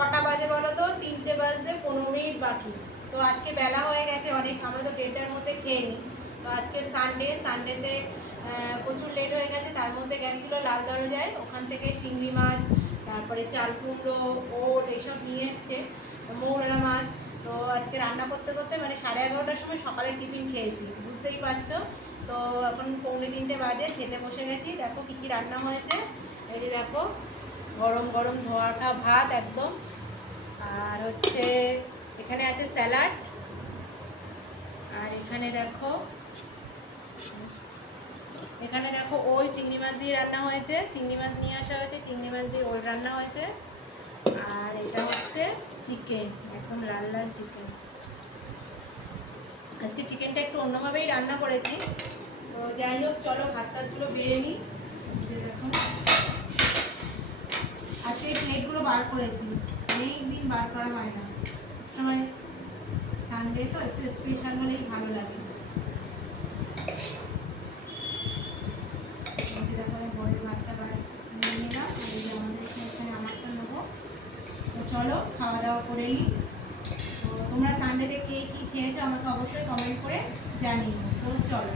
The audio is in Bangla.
কটা বাজে বলো তো? 3টে বাজতে 15 মিনিট বাকি। তো আজকে বেলা হয়ে গেছে অনেক, আমরা তো 1:30টার মধ্যে খেয়ে নিই। তো আজকে সানডেতে প্রচুর লেট হয়ে গেছে। তার মধ্যে গেছিলো লাল দরজায়, ওখান থেকে চিংড়ি মাছ, তারপরে চাল কুমড়ো, ওল এইসব নিয়ে এসছে, মৌরলা মাছ। তো আজকে রান্না করতে করতে মানে 11:30টার সময় সকালের টিফিন খেয়েছি, বুঝতেই পারছো। তো এখন 2:45 বাজে, খেতে বসে গেছি। দেখো কী কী রান্না হয়েছে। এই যে দেখো, গরম গরম ধোয়া ওঠা ভাত একদম। আর হচ্ছে এখানে আছে স্যালাড। আর এখানে দেখো ওল চিংড়ি মাছ দিয়ে রান্না হয়েছে, চিংড়ি মাছ নিয়ে আসা হয়েছে, চিংড়ি মাছ দিয়ে ওল রান্না হয়েছে। আর এটা হচ্ছে চিকেন, একদম লাল লাল চিকেন। আজকে চিকেনটা একটু অন্যভাবেই রান্না করেছি। তো যাই হোক, চলো ভাত টাতগুলো বেড়ে নিই। দেখো আজকে এই প্লেটগুলো বার করেছি, অনেক দিন বার করা হয় না, সময় সানডে তো একটু স্পেশাল হলেই ভালো লাগে। দেখো বড়ের ভাতটা নিয়ে নিলাম, আর এই যে আমাদের এখানে আমারটা নেবো। তো চলো খাওয়া দাওয়া করে নিই। তো তোমরা সানডেতে কে কী খেয়েছো আমাকে অবশ্যই কমেন্ট করে জানিও। তো চলো।